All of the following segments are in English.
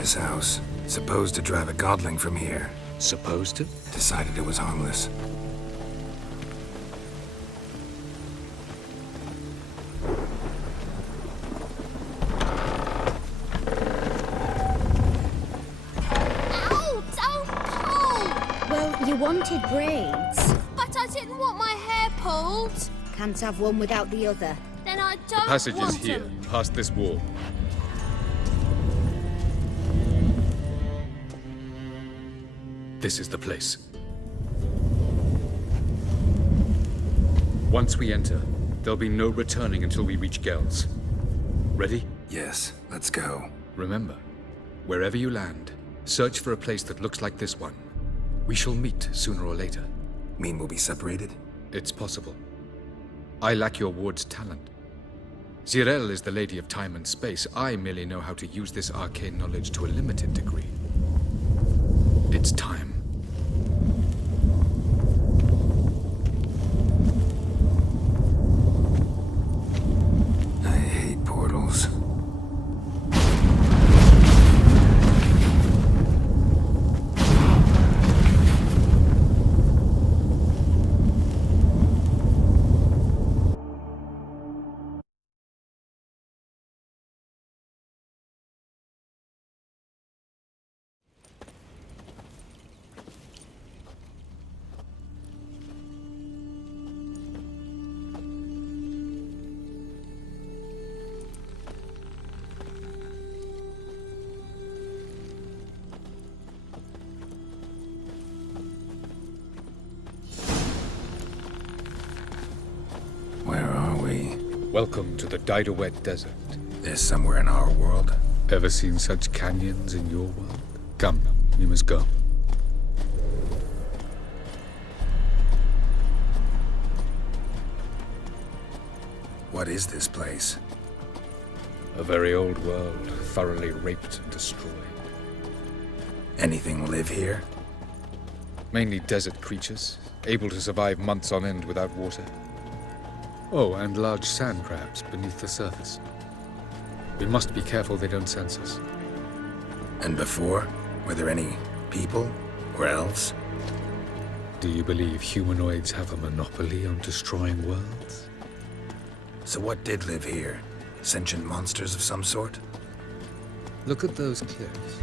this house. Supposed to drive a godling from here. Supposed to? Decided it was harmless. Ow! So cold! Well, you wanted braids. But I didn't want my hair pulled. Can't have one without the other. Then I don't Passage want is here, them. past this wall. This is the place. Once we enter, there'll be no returning until we reach Gel's. Ready? Yes, let's go. Remember, wherever you land, search for a place that looks like this one. We shall meet sooner or later. Mean we'll be separated? It's possible. I lack your ward's talent. Zirel is the Lady of Time and Space. I merely know how to use this arcane knowledge to a limited degree. It's time. I hate portals. Where are we? Welcome to the Didowet Desert. This somewhere in our world? Ever seen such canyons in your world? Come, we must go. What is this place? A very old world, thoroughly raped and destroyed. Anything live here? Mainly desert creatures, able to survive months on end without water. Oh, and large sand crabs beneath the surface. We must be careful they don't sense us. And before? Were there any people? Or elves? Do you believe humanoids have a monopoly on destroying worlds? So what did live here? Sentient monsters of some sort? Look at those cliffs.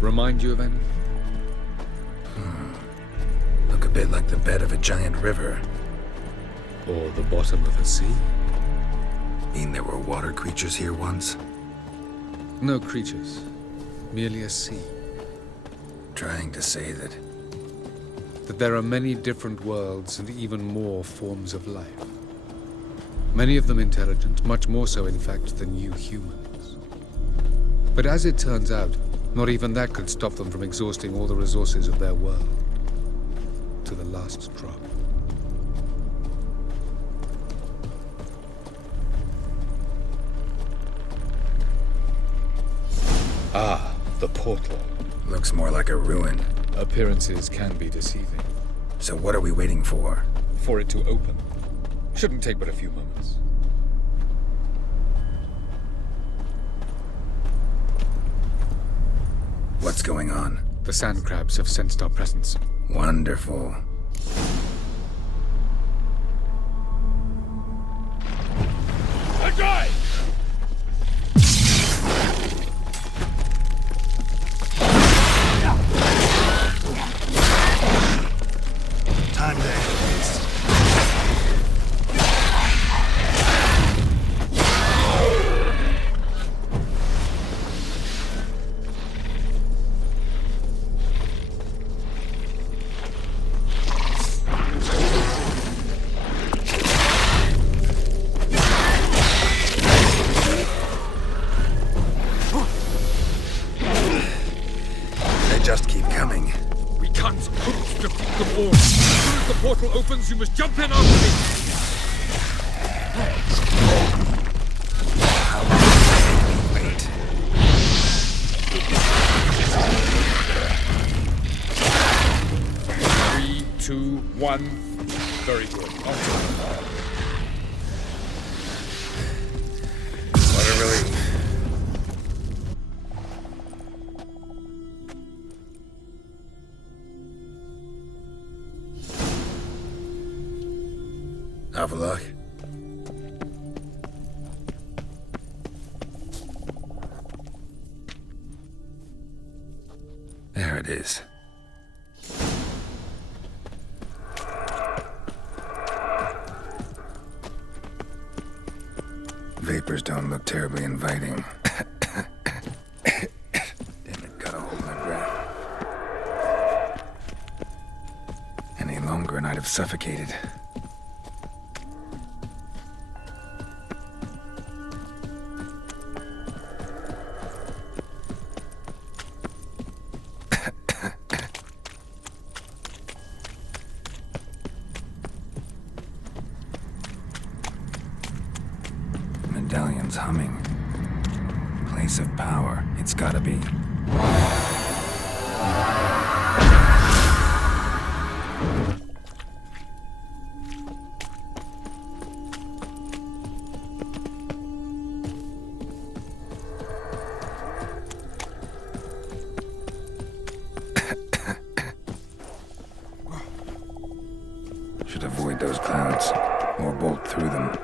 Remind you of any? Look a bit like the bed of a giant river. Or the bottom of a sea? Mean there were water creatures here once? No creatures. Merely a sea. Trying to say that... That there are many different worlds and even more forms of life. Many of them intelligent, much more so in fact than you humans. But as it turns out, not even that could stop them from exhausting all the resources of their world. To the last drop. Ah, the portal. Looks more like a ruin. Appearances can be deceiving. So what are we waiting for? For it to open. Shouldn't take but a few moments. What's going on? The sand crabs have sensed our presence. Wonderful. Attack! Time to end this. They just keep coming. We can't defeat them all. As soon as the portal opens, you must jump in after me. How long will they wait? Three, two, one. Very good. What a relief. Have a look. There it is. Vapors don't look terribly inviting. Damn it, gotta hold my breath. Any longer and I'd have suffocated. Medallion's humming. Place of power. It's gotta be. Should avoid those clouds, or bolt through them.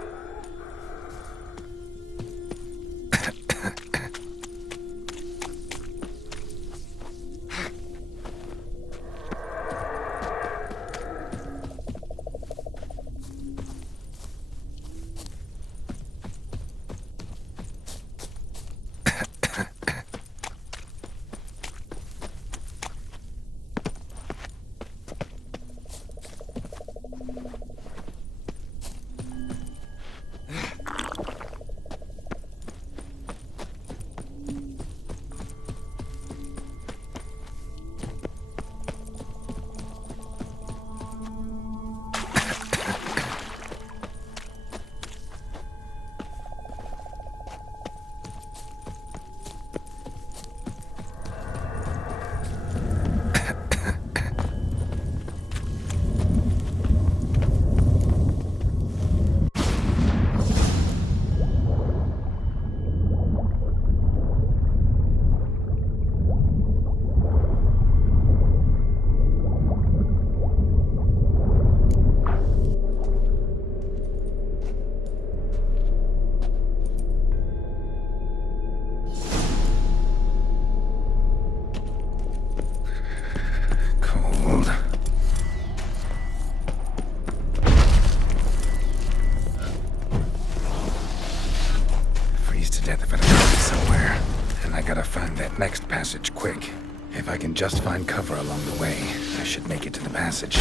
Next passage quick. If I can just find cover along the way, I should make it to the passage.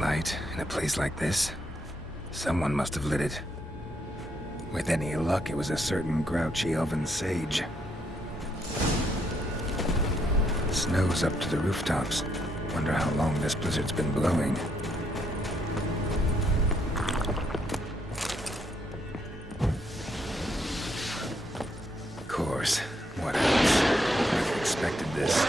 Light in a place like this? Someone must have lit it. With any luck, it was a certain grouchy elven sage. Snow's up to the rooftops. Wonder how long this blizzard's been blowing. Of course. What else? Never expected this.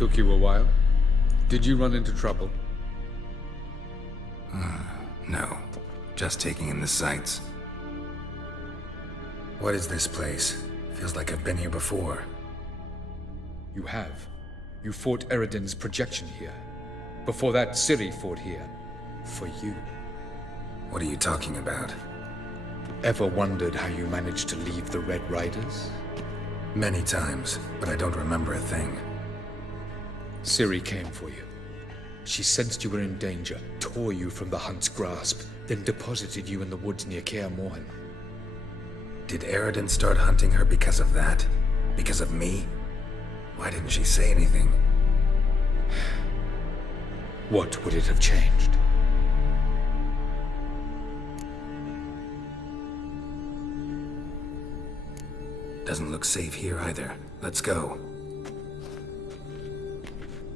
Took you a while? Did you run into trouble? No. Just taking in the sights. What is this place? Feels like I've been here before. You have. You fought Eredin's projection here. Before that, Ciri fought here. For you. What are you talking about? Ever wondered how you managed to leave the Red Riders? Many times, but I don't remember a thing. Ciri came for you. She sensed you were in danger, tore you from the Hunt's grasp, then deposited you in the woods near Kaer Morhen. Did Eredin start hunting her because of that? Because of me? Why didn't she say anything? What would it have changed? Doesn't look safe here either. Let's go.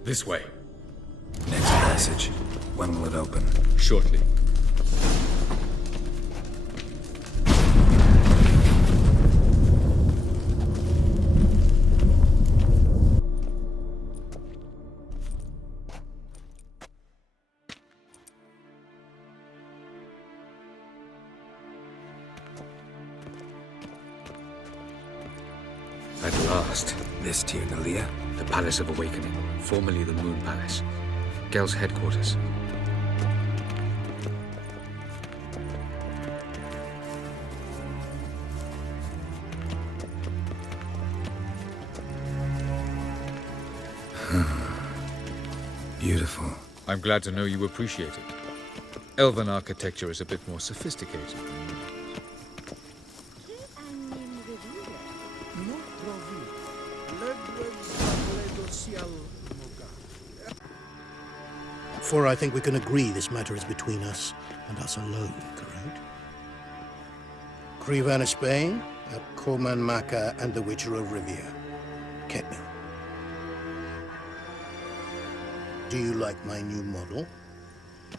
This way. Next passage. When will it open? Shortly. At last. This Tirnalia? The Palace of Awakening, formerly the Moon Palace. Gel's headquarters. Beautiful. I'm glad to know you appreciate it. Elven architecture is a bit more sophisticated. For I think we can agree this matter is between us and us alone, correct? Krivan of Spain, Koman Maka, and the Witcher of Rivia. Ketna. Do you like my new model?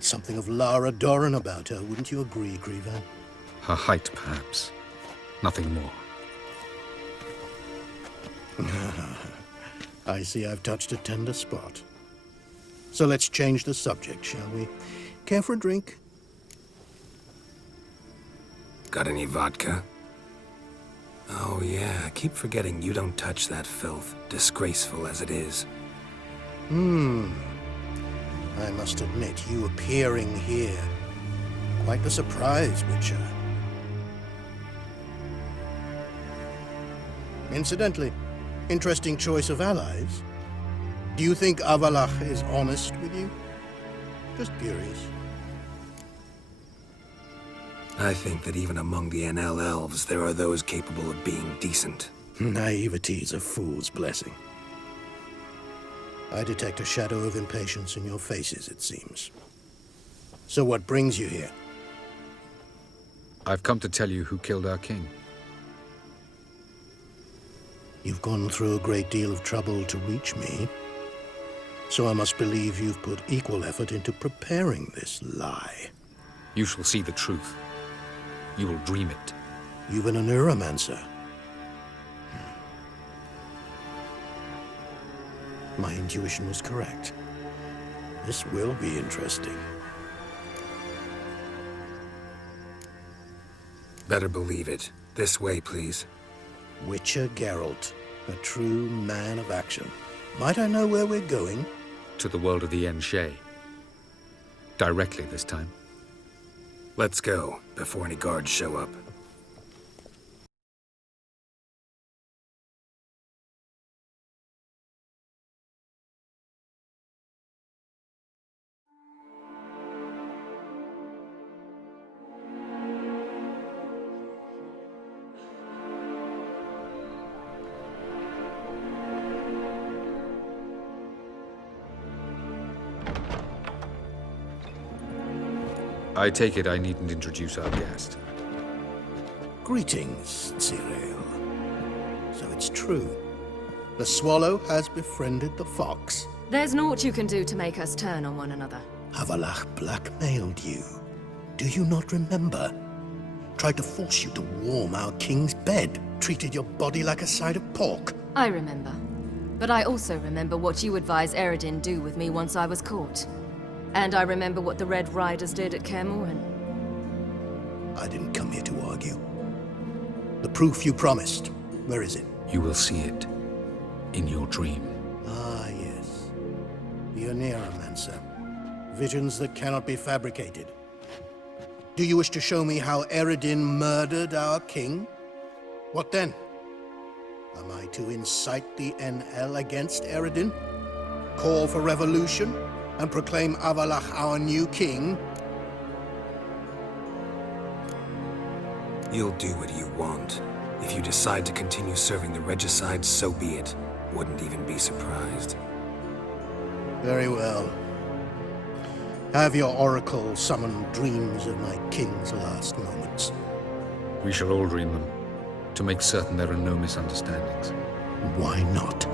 Something of Lara Doran about her, wouldn't you agree, Krivan? Her height, perhaps. Nothing more. I see I've touched a tender spot. So let's change the subject, shall we? Care for a drink? Got any vodka? Oh yeah, I keep forgetting you don't touch that filth, disgraceful as it is. I must admit, you appearing here, quite the surprise, Witcher. Incidentally, interesting choice of allies. Do you think Avalach is honest with you? Just curious. I think that even among the NL elves, there are those capable of being decent. Naivety is a fool's blessing. I detect a shadow of impatience in your faces, it seems. So what brings you here? I've come to tell you who killed our king. You've gone through a great deal of trouble to reach me. So I must believe you've put equal effort into preparing this lie. You shall see the truth. You will dream it. You've been a neuromancer. My intuition was correct. This will be interesting. Better believe it. This way, please. Witcher Geralt, a true man of action. Might I know where we're going? To the world of the Enshe. Directly this time. Let's go, before any guards show up. I take it I needn't introduce our guest. Greetings, Cyril. So it's true. The swallow has befriended the fox. There's naught you can do to make us turn on one another. Avalach blackmailed you. Do you not remember? Tried to force you to warm our king's bed. Treated your body like a side of pork. I remember. But I also remember what you advised Eredin do with me once I was caught. And I remember what the Red Riders did at Kaer Morhen. I didn't come here to argue. The proof you promised, where is it? You will see it in your dream. Ah, yes. The Oneiromancer. Visions that cannot be fabricated. Do you wish to show me how Eredin murdered our king? What then? Am I to incite the NL against Eredin? Call for revolution? And proclaim Avalach our new king? You'll do what you want. If you decide to continue serving the regicide, so be it. Wouldn't even be surprised. Very well. Have your oracle summon dreams of my king's last moments. We shall all dream them, to make certain there are no misunderstandings. Why not?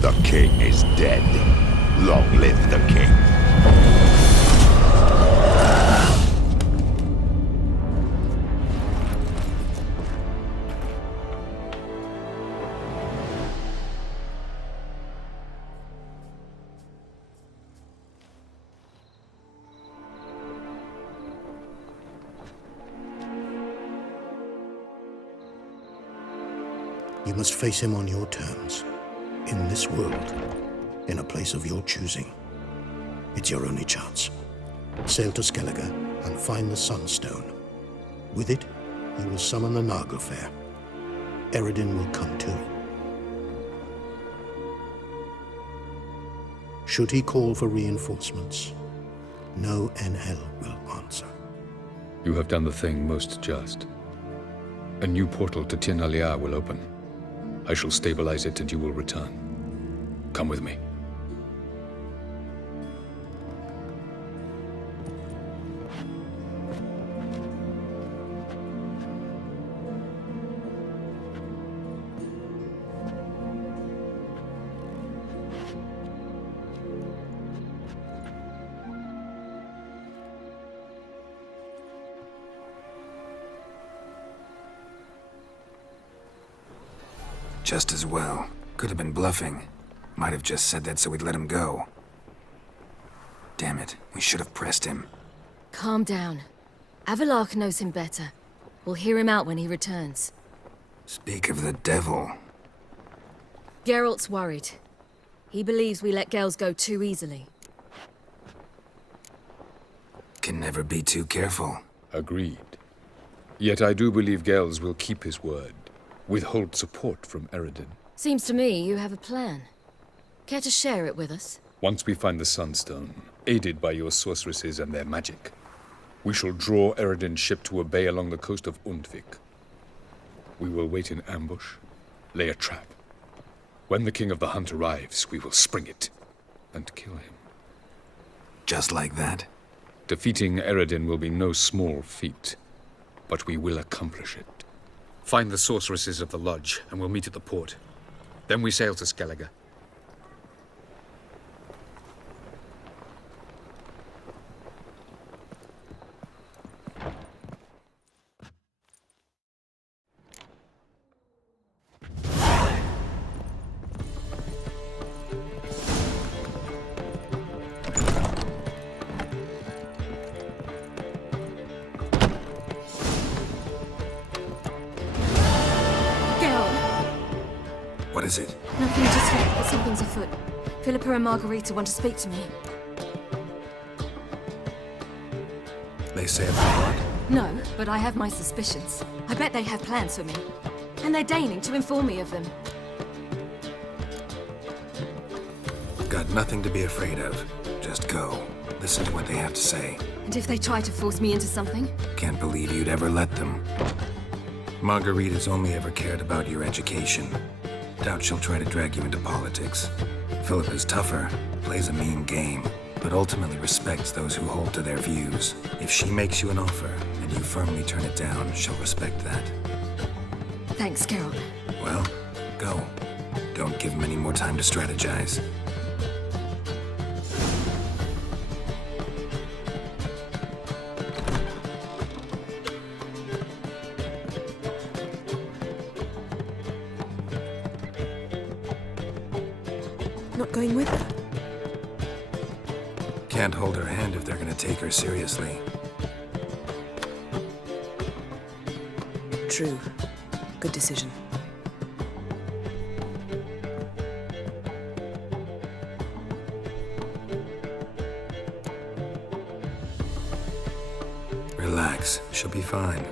The king is dead. Long live the king. You must face him on your terms. In this world, in a place of your choosing. It's your only chance. Sail to Skellige and find the Sunstone. With it, you will summon the Nagelfair. Eredin will come too. Should he call for reinforcements, no NL will answer. You have done the thing most just. A new portal to Tir Nalia will open. I shall stabilize it and you will return. Come with me. Just as well. Could have been bluffing. Might have just said that so we'd let him go. Damn it, we should have pressed him. Calm down. Avalach knows him better. We'll hear him out when he returns. Speak of the devil. Geralt's worried. He believes we let girls go too easily. Can never be too careful. Agreed. Yet I do believe Gels will keep his word. Withhold support from Eredin. Seems to me you have a plan. Care to share it with us? Once we find the Sunstone, aided by your sorceresses and their magic, we shall draw Eredin's ship to a bay along the coast of Undvik. We will wait in ambush, lay a trap. When the King of the Hunt arrives, we will spring it and kill him. Just like that? Defeating Eredin will be no small feat, but we will accomplish it. Find the sorceresses of the lodge, and we'll meet at the port. Then we sail to Skellige. What is it? Nothing just yet, but something's afoot. Philippa and Margarita want to speak to me. They say about what? No, but I have my suspicions. I bet they have plans for me. And they're deigning to inform me of them. Got nothing to be afraid of. Just go. Listen to what they have to say. And if they try to force me into something? Can't believe you'd ever let them. Marguerite's only ever cared about your education. Doubt she'll try to drag you into politics. Philip is tougher, plays a mean game, but ultimately respects those who hold to their views. If she makes you an offer, and you firmly turn it down, she'll respect that. Thanks, Geralt. Well, go. Don't give him any more time to strategize. Not going with her? Can't hold her hand if they're gonna take her seriously. True. Good decision. Relax, she'll be fine.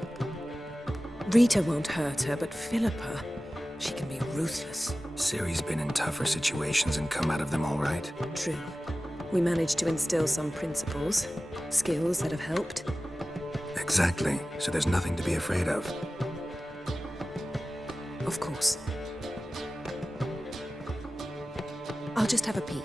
Rita won't hurt her, but Philippa, she can be ruthless. Ciri's been in tougher situations and come out of them all right. True. We managed to instill some principles, skills that have helped. Exactly, so there's nothing to be afraid of. Of course. I'll just have a peek.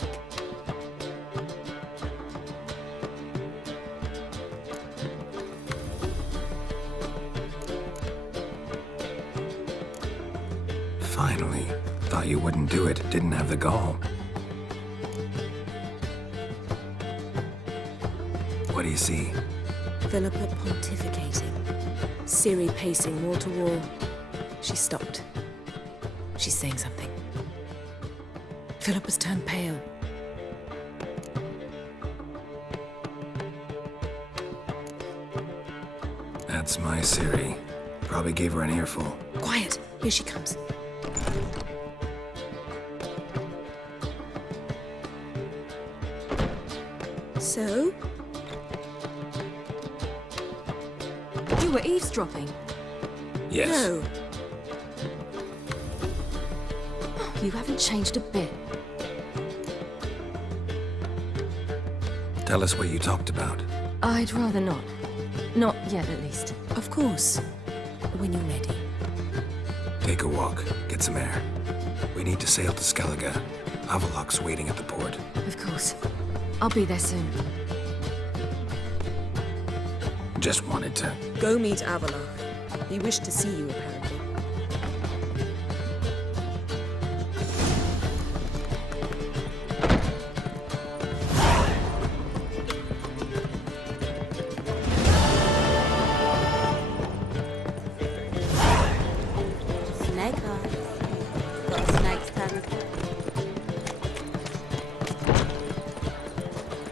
Finally. Thought you wouldn't do it, didn't have the gall. What do you see? Philippa pontificating. Ciri pacing wall to wall. She stopped. She's saying something. Philippa's turned pale. That's my Ciri. Probably gave her an earful. Quiet! Here she comes. So? You were eavesdropping. Yes. No. You haven't changed a bit. Tell us what you talked about. I'd rather not. Not yet, at least. Of course. When you're ready. Take a walk, get some air. We need to sail to Skellige. Avalok's waiting at the port. Of course. I'll be there soon. Just wanted to... Go meet Avalok. He wished to see you, apparently. Snake eye. Got a snake's tongue.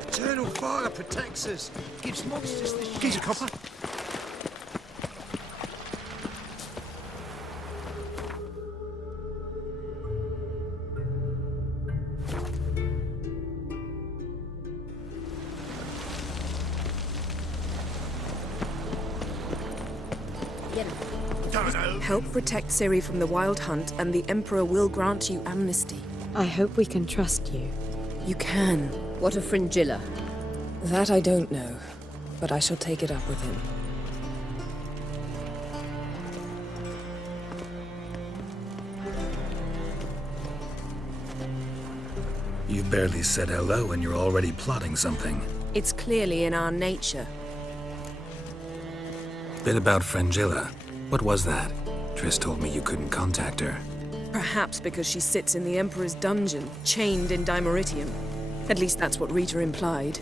Eternal fire protects us. Gives monsters the Gives a copper. Help protect Ciri from the Wild Hunt, and the Emperor will grant you amnesty. I hope we can trust you. You can. What of Fringilla? That I don't know, but I shall take it up with him. You barely said hello and you're already plotting something. It's clearly in our nature. Bit about Fringilla. What was that? Triss told me you couldn't contact her. Perhaps because she sits in the Emperor's dungeon, chained in Dimeritium. At least that's what Rita implied.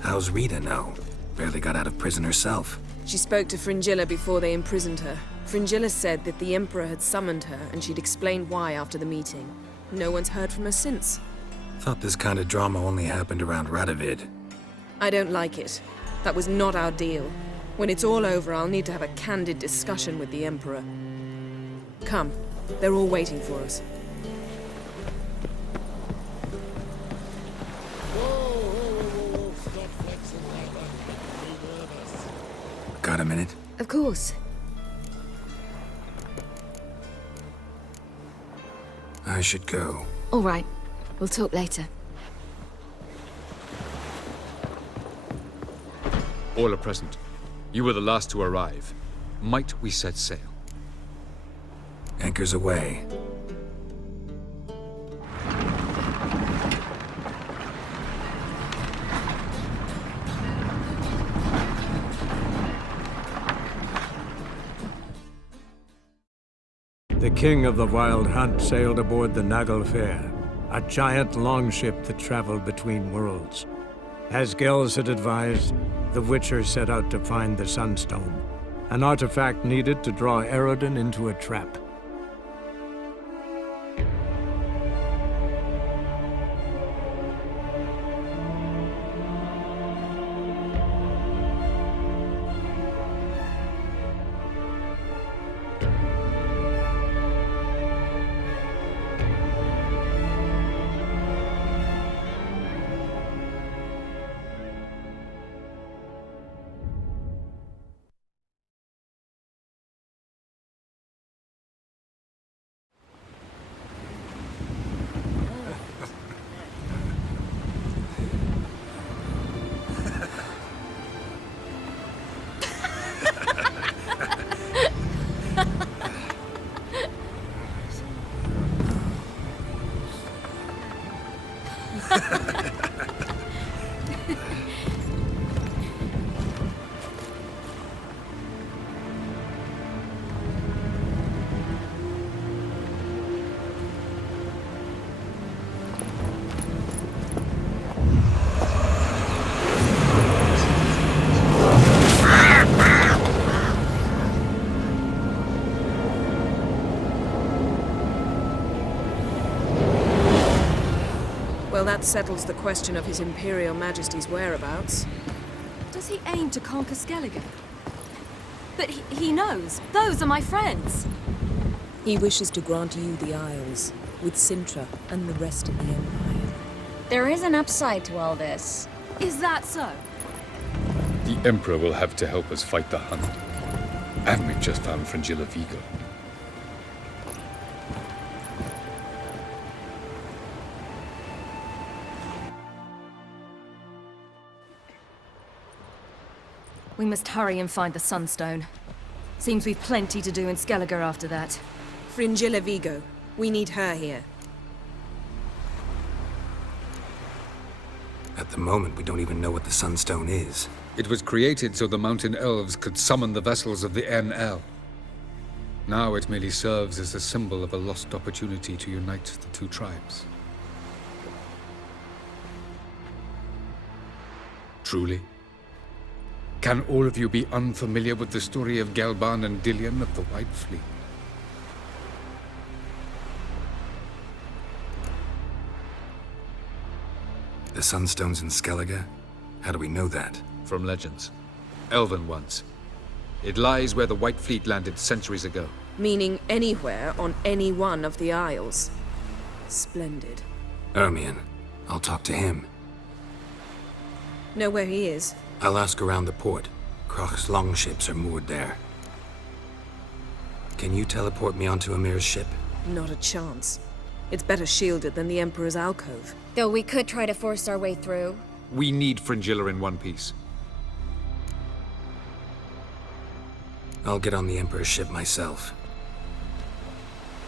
How's Rita know? Barely got out of prison herself. She spoke to Fringilla before they imprisoned her. Fringilla said that the Emperor had summoned her, and she'd explained why after the meeting. No one's heard from her since. Thought this kind of drama only happened around Radovid. I don't like it. That was not our deal. When it's all over, I'll need to have a candid discussion with the Emperor. Come. They're all waiting for us. Got a minute? Of course. I should go. All right. We'll talk later. All are present. You were the last to arrive. Might we set sail? Anchors away. The king of the Wild Hunt sailed aboard the Naglfar, a giant longship that traveled between worlds. As Gels had advised, the Witcher set out to find the Sunstone, an artifact needed to draw Eredin into a trap. Well, that settles the question of His Imperial Majesty's whereabouts. Does he aim to conquer Skellige? But he knows. Those are my friends. He wishes to grant you the Isles, with Sintra and the rest of the Empire. There is an upside to all this. Is that so? The Emperor will have to help us fight the Hunt. And we've just found Fringilla Vigo. We must hurry and find the Sunstone. Seems we've plenty to do in Skellige after that. Fringilla Vigo. We need her here. At the moment, we don't even know what the Sunstone is. It was created so the Mountain Elves could summon the vessels of the NL. Now it merely serves as a symbol of a lost opportunity to unite the two tribes. Truly? Can all of you be unfamiliar with the story of Gelban and Dillion of the White Fleet? The Sunstone's in Skellige? How do we know that? From legends. Elven ones. It lies where the White Fleet landed centuries ago. Meaning anywhere on any one of the Isles. Splendid. Ermion. I'll talk to him. Know where he is? I'll ask around the port. Kroch's longships are moored there. Can you teleport me onto Amir's ship? Not a chance. It's better shielded than the Emperor's alcove. Though we could try to force our way through. We need Fringilla in one piece. I'll get on the Emperor's ship myself.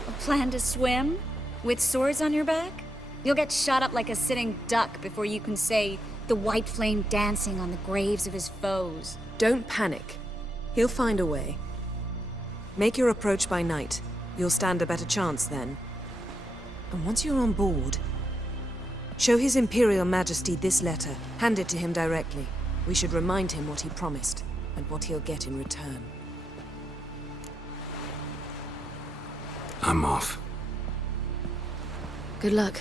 A plan to swim? With swords on your back? You'll get shot up like a sitting duck before you can say the white flame dancing on the graves of his foes. Don't panic. He'll find a way. Make your approach by night. You'll stand a better chance then. And once you're on board, show His Imperial Majesty this letter. Hand it to him directly. We should remind him what he promised, and what he'll get in return. I'm off. Good luck.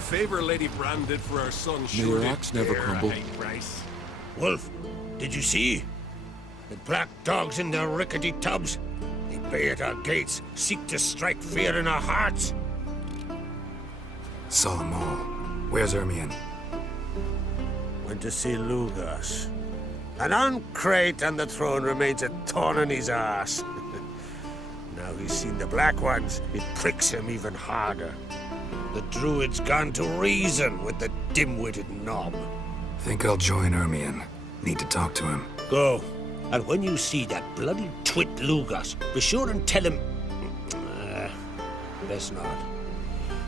The favor Lady Brand did for our son May sure your did axe never bear a crumble. high price. Wolf, did you see? The black dogs in their rickety tubs. They bay at our gates, seek to strike fear in our hearts. Saw them all. Where's Ermion? Went to see Lugas. An uncrate on the throne remains a thorn in his arse. Now he's seen the Black Ones, it pricks him even harder. The Druid's gone to reason with the dim-witted knob. Think I'll join Ermion. Need to talk to him. Go. And when you see that bloody twit Lugas, be sure and tell him... best not.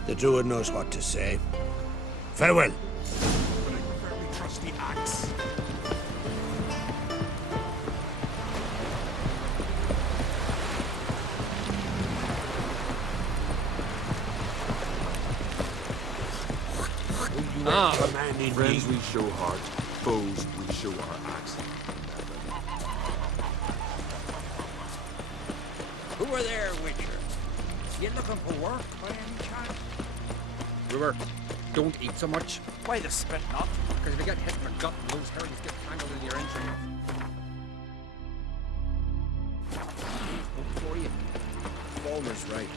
The Druid knows what to say. Farewell. But I prefer me trusty axe. Friends we show heart, foes we show our axe. Who are there, Witcher? You looking for work by any chance? Brewer, don't eat so much. Why the spit not? Because if you get hit in the gut, those herrings get tangled in your entry. Hope for you. Balmer's right.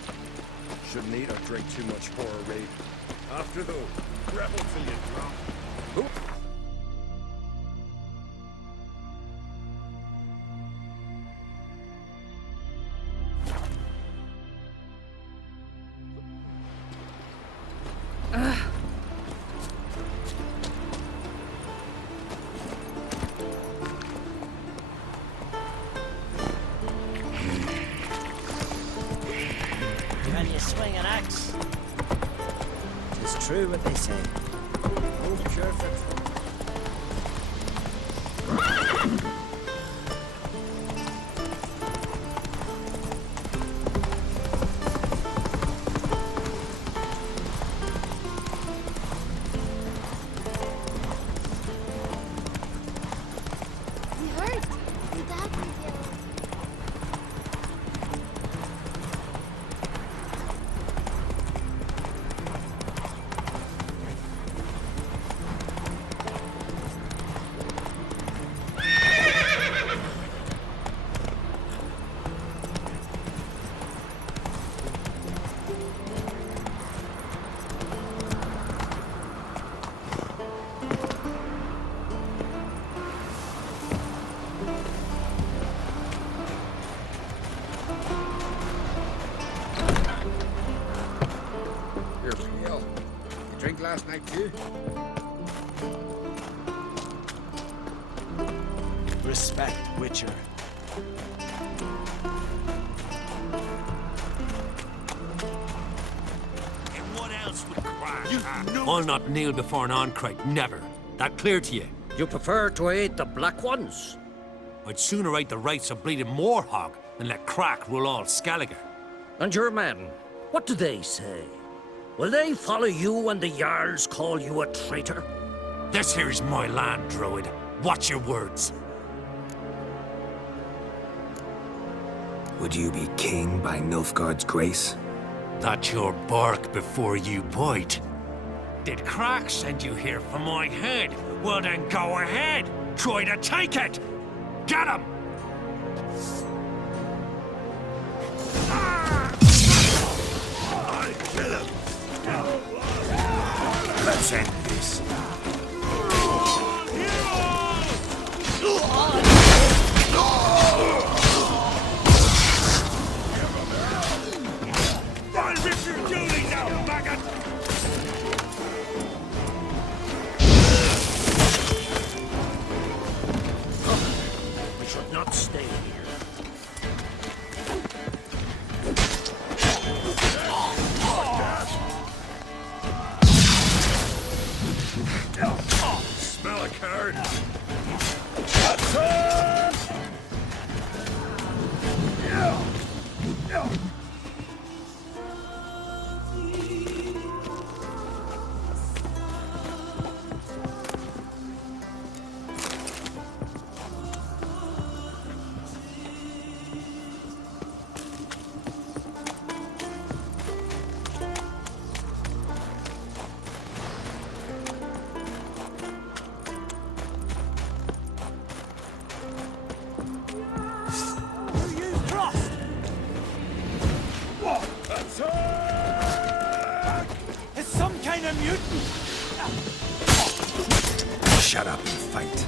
Shouldn't eat or drink too much horror raid. After though, rebel till you drop. Who? Can you swing an axe? It's true what they say. Oh, perfect. We heard. Your dad was ill. You're pale. You drink last night too? Respect, Witcher. And what else would crack? I'll not kneel before an Oncrite, never. That clear to you? You prefer to aid the Black Ones? I'd sooner right the rights of bleeding Moorhog than let Crack rule all Skellige. And your men, what do they say? Will they follow you when the Jarls call you a traitor? This here's my land, Druid. Watch your words. Would you be king by Nilfgaard's grace? That's your bark before you bite. Did Crack send you here for my head? Well then go ahead. Try to take it. Get him! I'll kill him. Let's end this. I'll rip your doolies out, maggot! We should not stay here. mutant! Shut up and fight.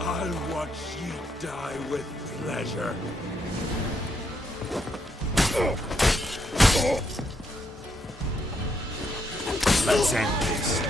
I'll watch ye die with pleasure. Let's end this.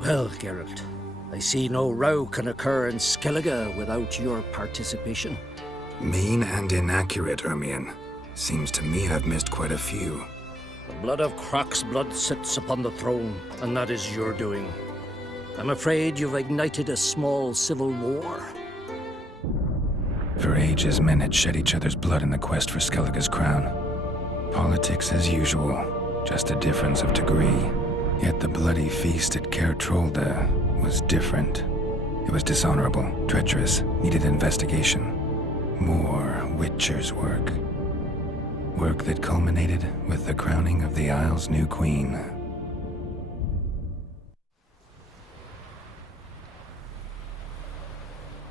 Well, Geralt, I see no row can occur in Skellige without your participation. Mean and inaccurate, Ermion. Seems to me I've missed quite a few. The blood of Croc's blood sits upon the throne, and that is your doing. I'm afraid you've ignited a small civil war. For ages, men had shed each other's blood in the quest for Skellige's crown. Politics as usual, just a difference of degree. Yet the bloody feast at Caer Trolda was different. It was dishonorable, treacherous, needed investigation. More Witcher's work. Work that culminated with the crowning of the Isle's new queen.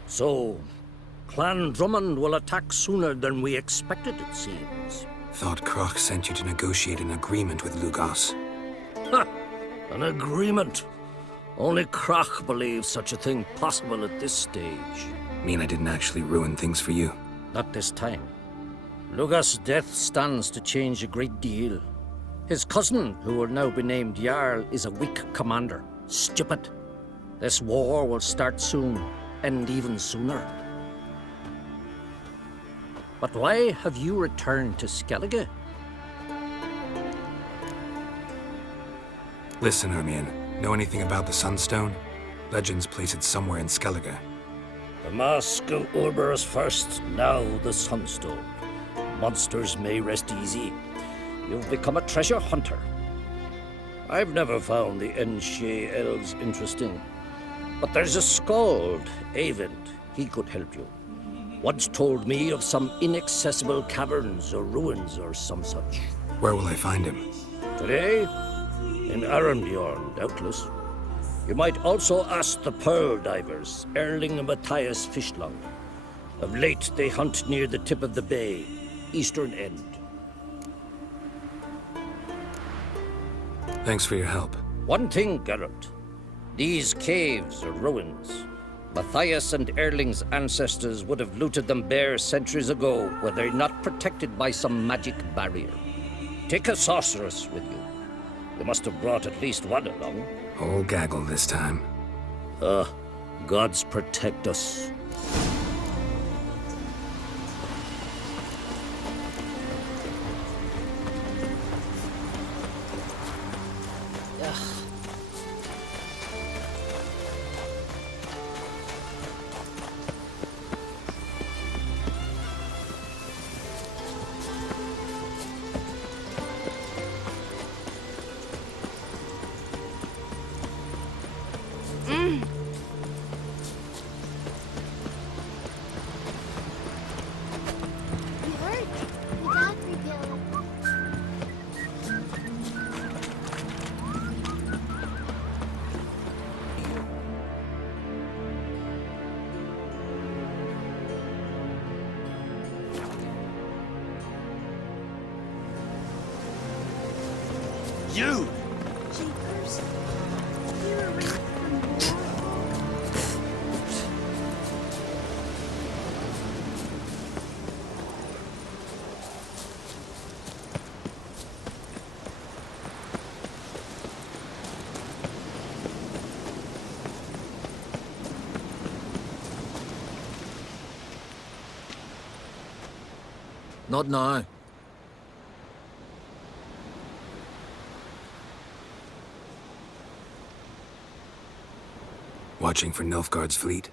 So, Clan Drummond will attack sooner than we expected, it seems. Thought Croc sent you to negotiate an agreement with Lugos. Ha! An agreement. Only Croc believes such a thing possible at this stage. Mean I didn't actually ruin things for you? Not this time. Lugos' death stands to change a great deal. His cousin, who will now be named Jarl, is a weak commander. Stupid. This war will start soon, end even sooner. But why have you returned to Skellige? Listen, Ermion. Know anything about the Sunstone? Legends place it somewhere in Skellige. The mask of Urberus first, now the Sunstone. Monsters may rest easy. You've become a treasure hunter. I've never found the Enshe elves interesting. But there's a skald, Eyvind. He could help you. Once told me of some inaccessible caverns or ruins or some such. Where will I find him? Today? In Arambjorn, doubtless. You might also ask the Pearl Divers, Erling and Matthias Fishlung. Of late, they hunt near the tip of the bay, eastern end. Thanks for your help. One thing, Geralt. These caves are ruins. Matthias and Erling's ancestors would have looted them bare centuries ago were they not protected by some magic barrier. Take a sorceress with you. You must have brought at least one along. Whole gaggle this time. Gods protect us. you! Jeepers. You're a relic from war. Not now. Watching for Nilfgaard's fleet?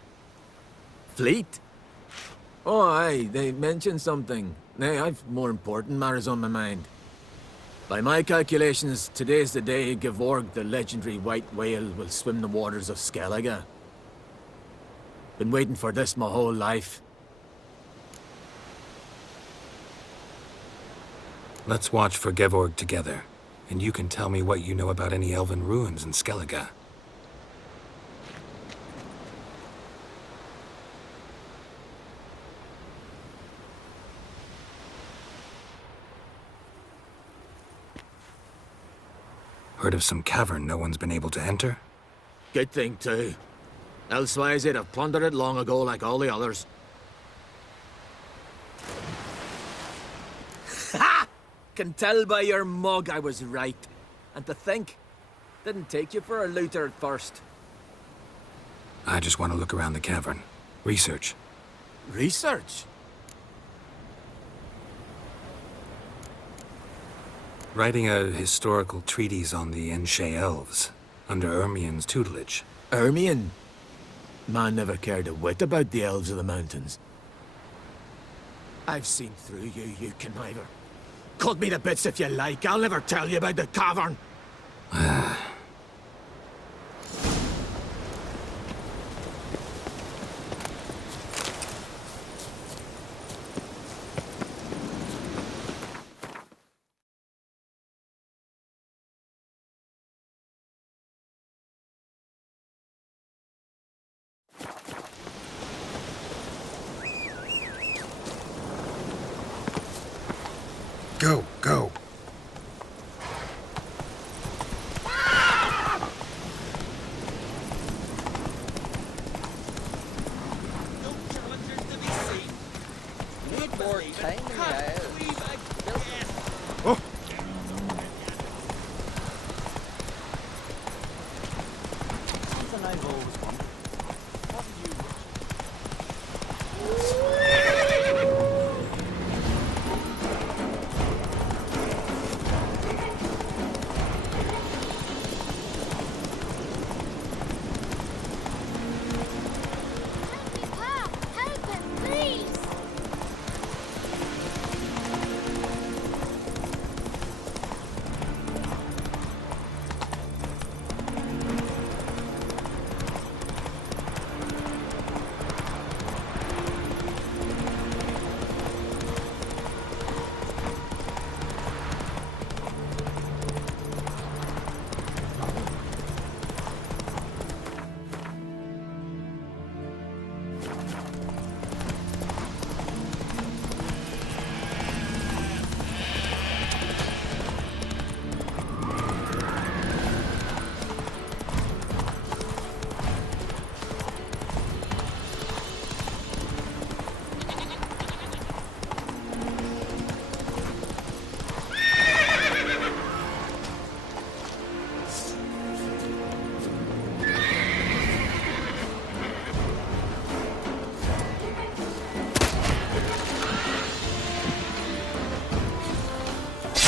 Fleet? Oh, aye, they mentioned something. Nay, I've more important matters on my mind. By my calculations, today's the day Gevorg, the legendary white whale, will swim the waters of Skellige. Been waiting for this my whole life. Let's watch for Gevorg together, and you can tell me what you know about any elven ruins in Skellige. Heard of some cavern no one's been able to enter? Good thing, too. Elsewise, they'd have plundered it long ago like all the others. Ha! Can tell by your mug I was right. And to think, didn't take you for a looter at first. I just want to look around the cavern. Research. Research? Writing a historical treatise on the Enshe elves, under Ermien's tutelage. Ermien? Man never cared a whit about the elves of the mountains. I've seen through you, you conniver. Cut me to bits if you like, I'll never tell you about the cavern. Go, go. Need more time in the house. Oh. Something I've always wanted. What do you Help him, please!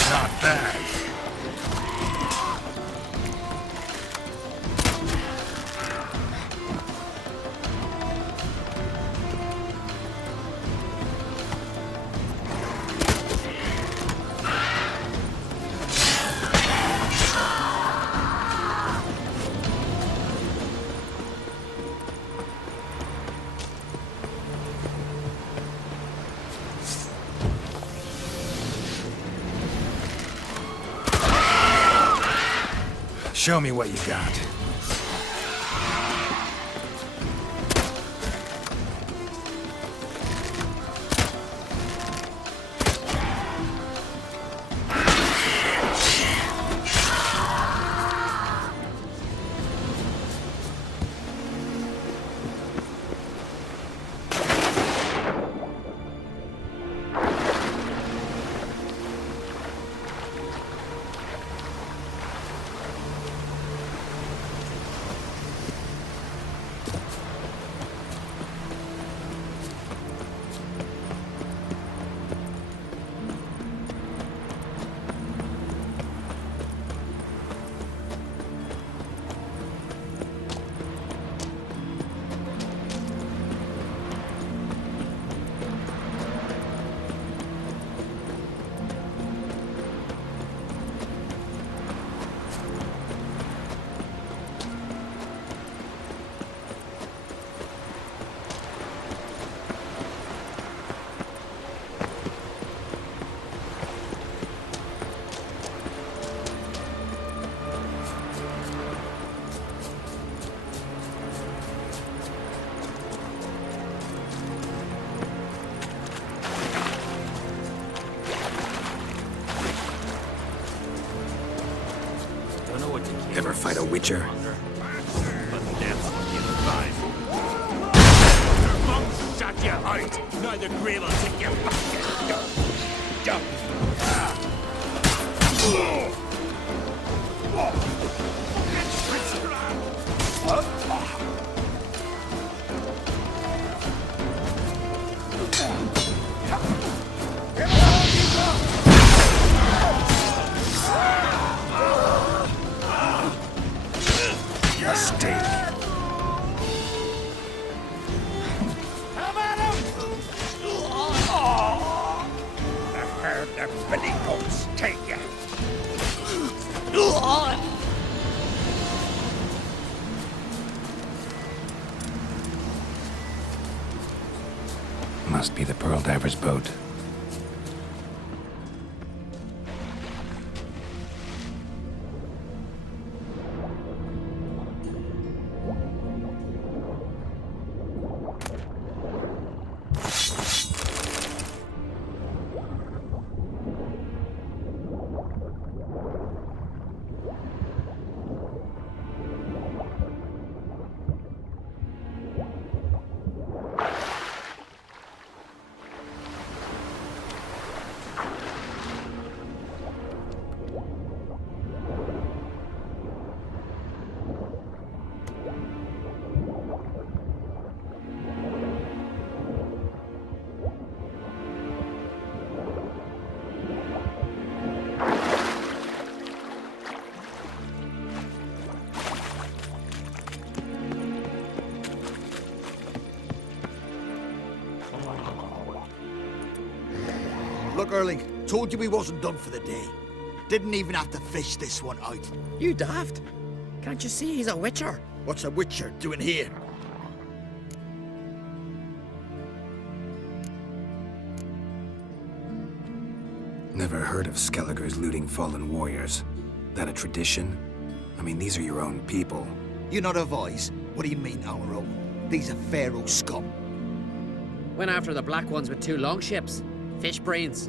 Not bad. Show me what you got. Witcher? But that's what you find. Your mum's shut you out. Neither grave will take you back. Mistake. I heard the billy goats take you. Must be the Pearl Diver's boat. Look, Erling, told you we wasn't done for the day. Didn't even have to fish this one out. You daft. Can't you see he's a witcher? What's a witcher doing here? Never heard of Skelliger's looting fallen warriors. That a tradition? I mean, these are your own people. You're not a voice. What do you mean, our own? These are Pharaoh scum. Went after the black ones with 2 longships. Fish brains.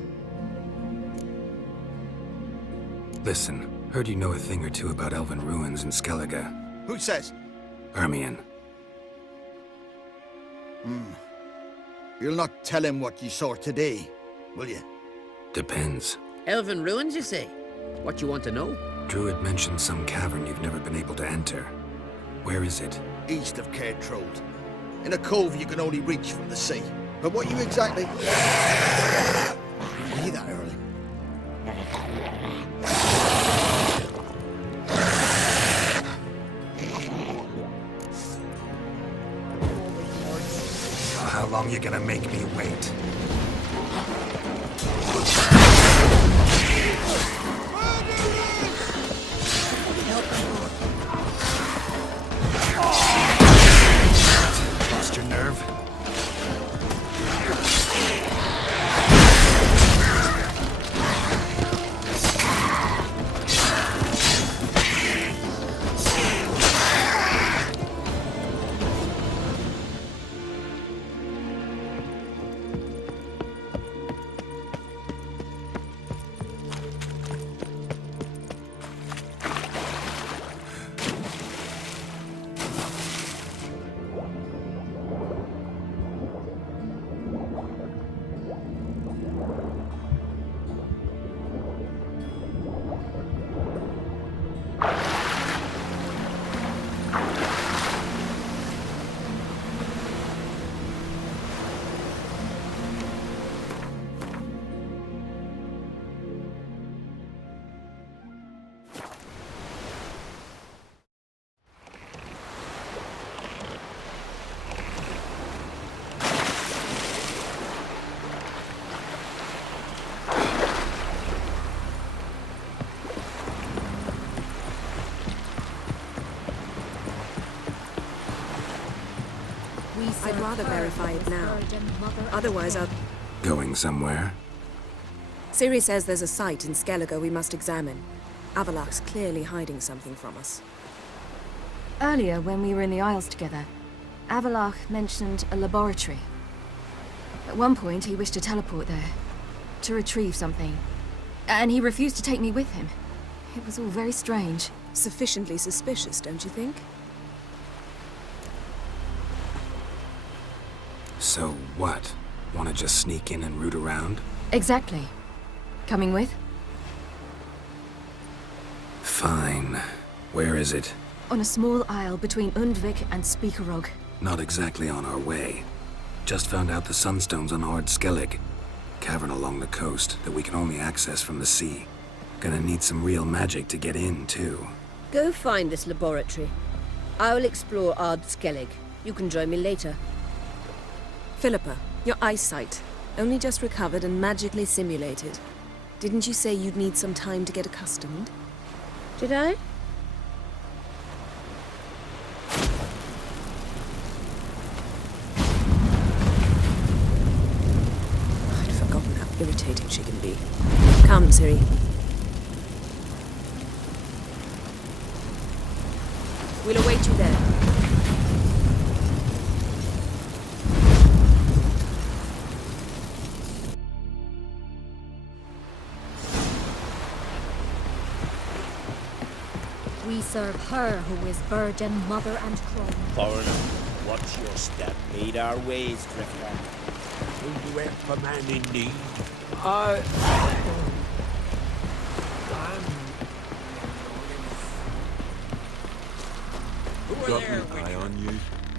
Listen, heard you know a thing or two about elven ruins in Skellige. Who says? Ermion. You'll not tell him what you saw today, will you? Depends. Elven ruins, you say? What you want to know? Druid mentioned some cavern you've never been able to enter. Where is it? East of Cair Trode. In a cove you can only reach from the sea. But what you exactly... You hear that, Early? How long you gonna make me wait? Lost your nerve? I'd rather verify it now. Otherwise, I'll... Going somewhere? Ciri says there's a site in Skellige we must examine. Avalok's clearly hiding something from us. Earlier, when we were in the Isles together, Avalok mentioned a laboratory. At one point, he wished to teleport there, to retrieve something. And he refused to take me with him. It was all very strange. Sufficiently suspicious, don't you think? So what? Want to just sneak in and root around? Exactly. Coming with? Fine. Where is it? On a small isle between Undvik and Speakerog. Not exactly on our way. Just found out the sunstone's on Ard Skellig. Cavern along the coast that we can only access from the sea. Gonna need some real magic to get in, too. Go find this laboratory. I'll explore Ard Skellig. You can join me later. Philippa, your eyesight. Only just recovered and magically simulated. Didn't you say you'd need some time to get accustomed? Did I? I'd forgotten how irritating she can be. Come, Ciri. We'll await you there. We serve her who is virgin, mother, and crone. Foreigner, watch your step. Aid our ways, Drifter. Will you help a man in need? Got my eye on you.